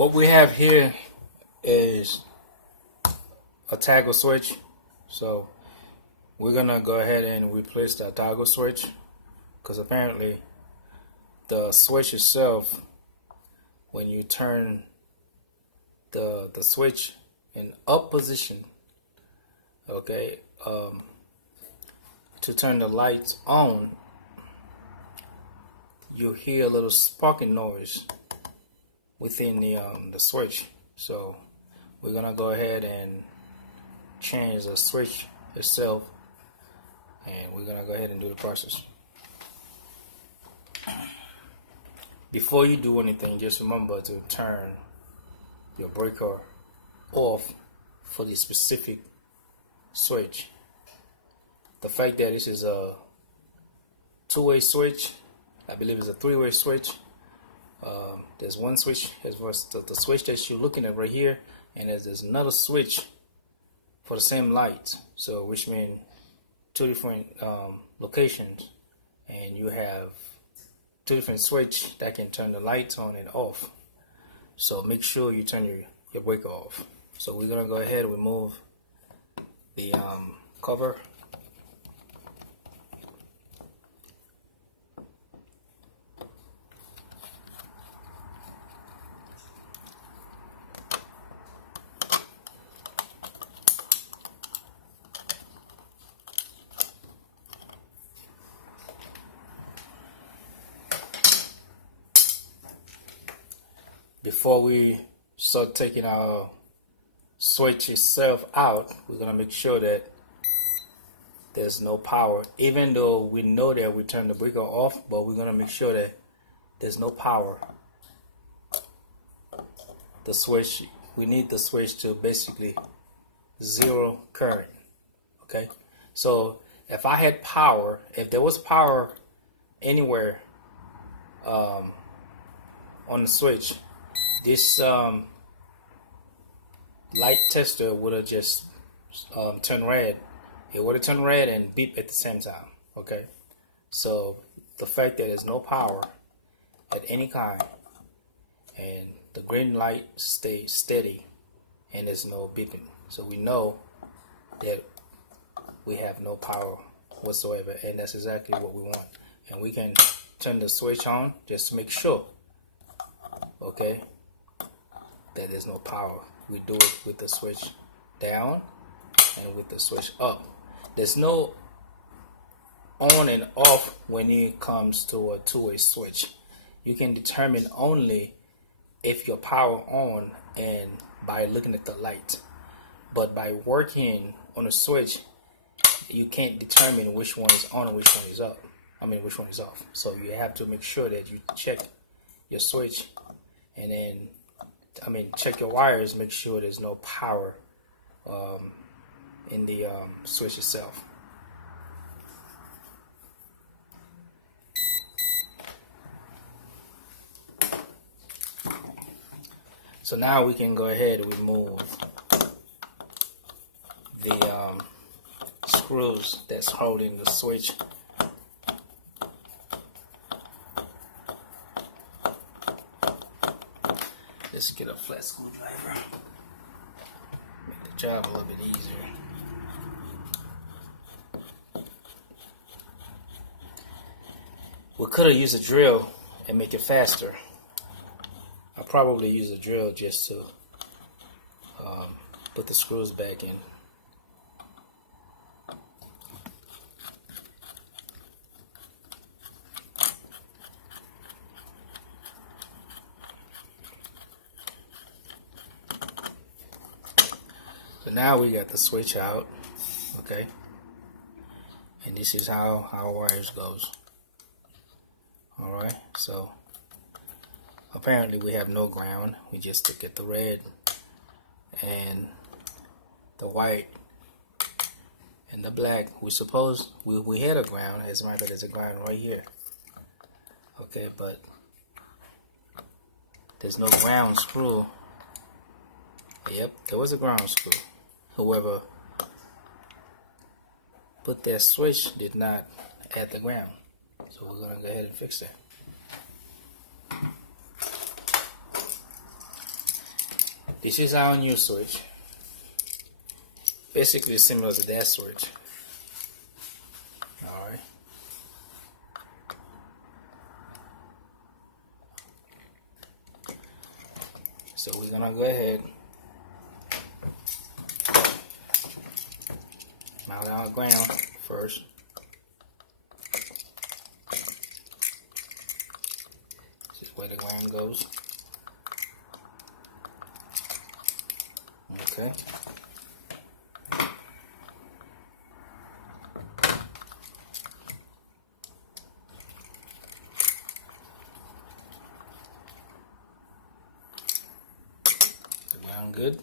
What we have here is a toggle switch. So we're gonna go ahead and replace the toggle switch because apparently the switch itself, when you turn the switch in up position, okay, to turn the lights on, you hear a little sparking noise within the switch. So we're gonna go ahead and change the switch itself, and we're gonna go ahead and do the process. Before you do anything, just remember to turn your breaker off for the specific switch. The fact that this is a two-way switch, I believe it's a three-way switch. There's one switch as far as the switch that you're looking at right here, and there's another switch for the same light. So which means two different locations, and you have two different switch that can turn the lights on and off. So make sure you turn your breaker off. So we're gonna go ahead and remove the cover. Before we start taking our switch itself out, we're gonna make sure that there's no power. Even though we know that we turned the breaker off, but we're gonna make sure that there's no power. The switch, we need the switch to basically zero current. Okay, so if I had power, if there was power anywhere on the switch, this light tester would have just turned red. It would have turned red and beep at the same time. Okay, so the fact that there's no power at any kind, and the green light stays steady, and there's no beeping, so we know that we have no power whatsoever, and that's exactly what we want. And we can turn the switch on just to make sure, okay, that there's no power. We do it with the switch down and with the switch up. There's no on and off when it comes to a two-way switch. You can determine only if your power on and by looking at the light. But by working on a switch, you can't determine which one is on and which one is up. Which one is off. So you have to make sure that you check your switch, and then check your wires, make sure there's no power in the switch itself. So now we can go ahead and remove the screws that's holding the switch. Let's get a flat screwdriver. Make the job a little bit easier. We could have used a drill and make it faster. I'll probably use a drill just to put the screws back in. So now we got the switch out, okay, and this is how our wires goes. All right, so apparently we have no ground. We just took at the red and the white and the black. We had a ground. As a matter of fact, there's a ground right here. Okay, but there's no ground screw. Yep, there was a ground screw. Whoever put that switch did not add the ground. So we're gonna go ahead and fix that. This is our new switch. Basically similar to that switch. Alright. So we're gonna go ahead, mount our ground first. This is where the ground goes. Okay. Good.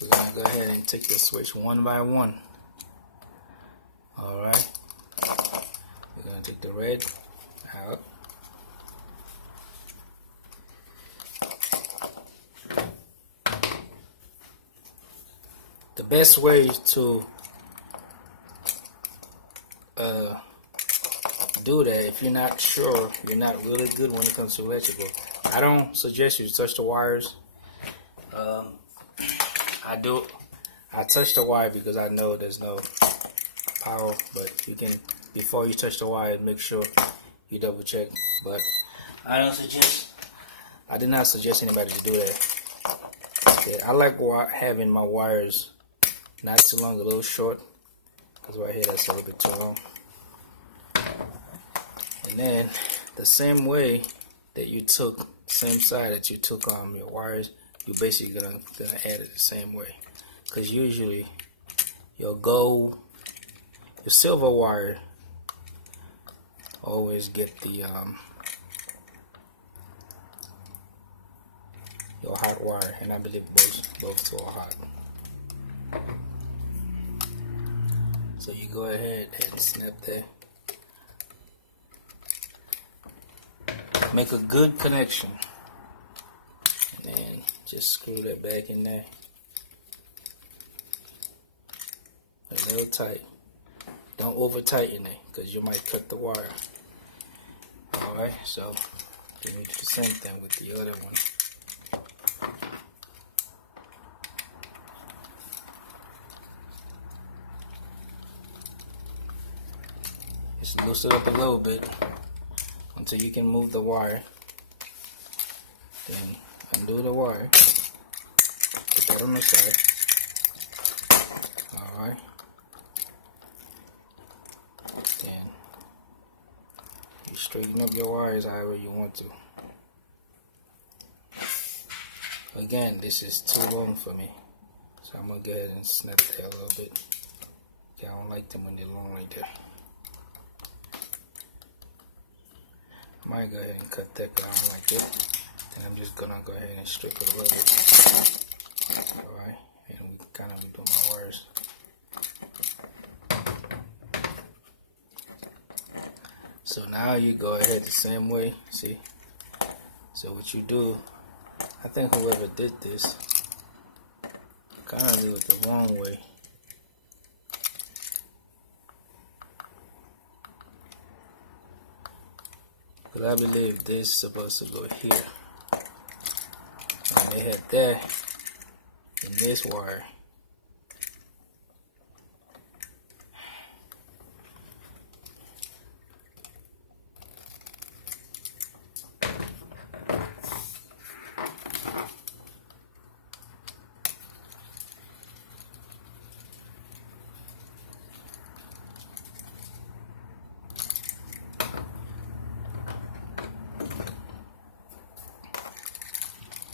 We're gonna go ahead and take the switch one by one. Alright. We're gonna take the red out. The best way to do that, if you're not sure, you're not really good when it comes to electrical, I don't suggest you touch the wires. I touch the wire because I know there's no power, but you can, before you touch the wire, make sure you double check. But I did not suggest anybody to do that. Yeah, I like having my wires not too long, a little short, because right here that's a little bit too long. And then the same way that you took, same side that you took on your wires, you're basically gonna add it the same way. Because usually your silver wire always get the your hot wire, and I believe both two are hot. So you go ahead and snap that. Make a good connection, and then just screw that back in there. A little tight. Don't over tighten it, because you might cut the wire. Alright, so then we do the same thing with the other one. Just loosen it up a little bit until you can move the wire. Then undo the wire. Put that on the side. Alright. Then you straighten up your wires however you want to. Again, this is too long for me, so I'm gonna go ahead and snap that a little bit. Yeah, I don't like them when they're long like that. I might go ahead and cut that because I don't like it. Then I'm just gonna go ahead and strip it a little bit. Alright, and we kind of do my wires. So now you go ahead the same way, see? So what you do, I think whoever did this kind of did it the wrong way. But I believe this is supposed to go here. And they had that in this wire.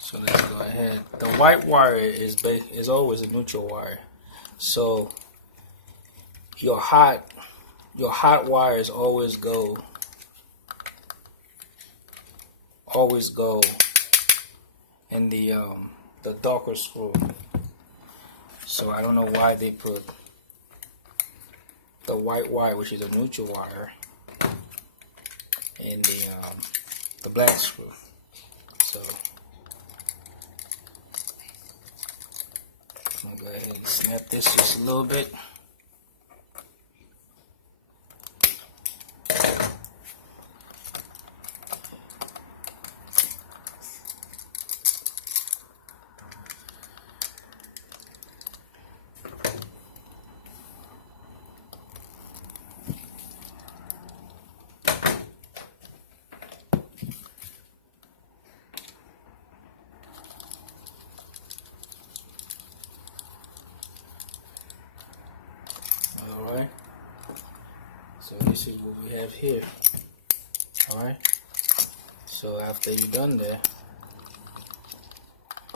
So let's go ahead. The white wire is always a neutral wire. So your hot wires always go in the darker screw. So I don't know why they put the white wire, which is a neutral wire, in the black screw. So I'm gonna go ahead and snap this just a little bit. this is what we have here. Alright, so after you're done there,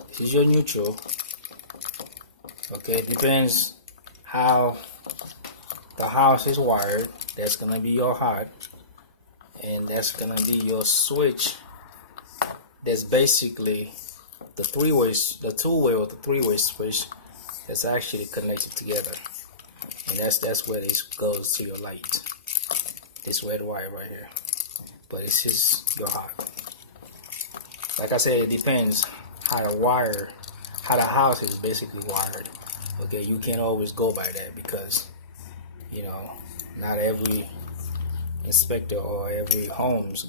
this is your neutral. Okay, it depends how the house is wired. That's gonna be your hot, and that's gonna be your switch. That's basically the two-way or the three-way switch that's actually connected together, and that's where this goes to your light. This red wire right here, but it's just your hot. Like I said, it depends how the house is basically wired. Okay, you can't always go by that because, you know, not every inspector or every homes,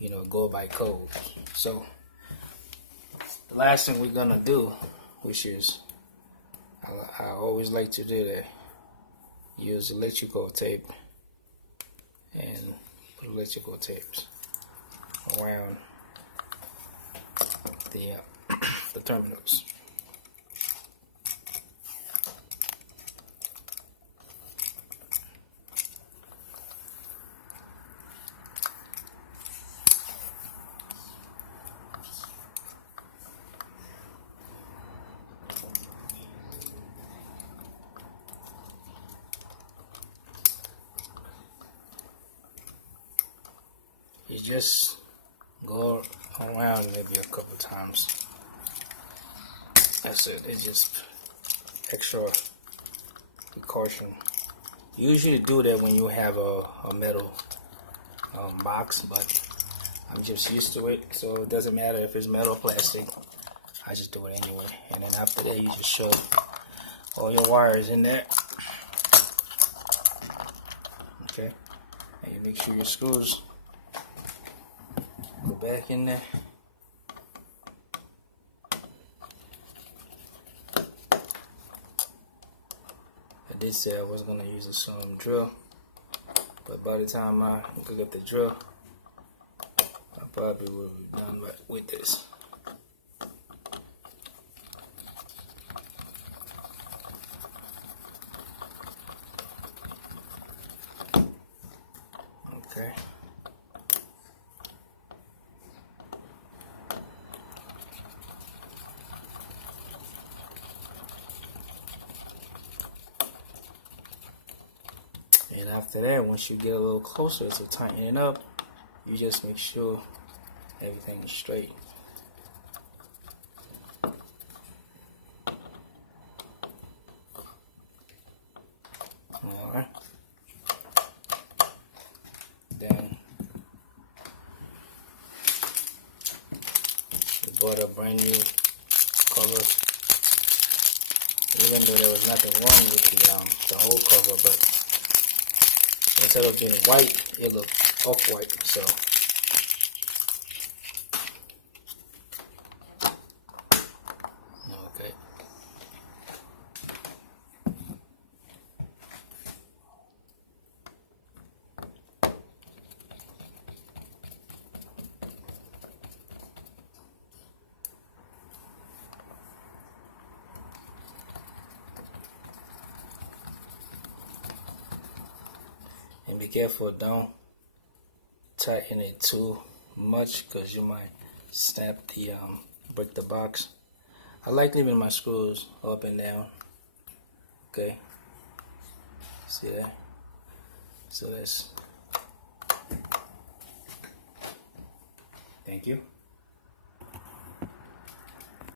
you know, go by code. So the last thing we're gonna do, which is I always like to do that, use electrical tape and put electrical tapes around the the terminals. You just go around maybe a couple times. That's it. It's just extra precaution. You usually do that when you have a metal box, but I'm just used to it, so it doesn't matter if it's metal or plastic. I just do it anyway. And then after that, you just shove all your wires in there. Okay, and you make sure your screws go back in there. I did say I was gonna use some drill, but by the time I cook up the drill, I probably will be done with this. Okay. And after that, once you get a little closer to tightening up, you just make sure everything is straight. Alright. Then we bought a brand new cover. Even though there was nothing wrong with the whole cover, but instead of being white, it looked off-white. So okay. And be careful, don't tighten it too much because you might snap break the box. I like leaving my screws up and down. Okay, see that? So thank you.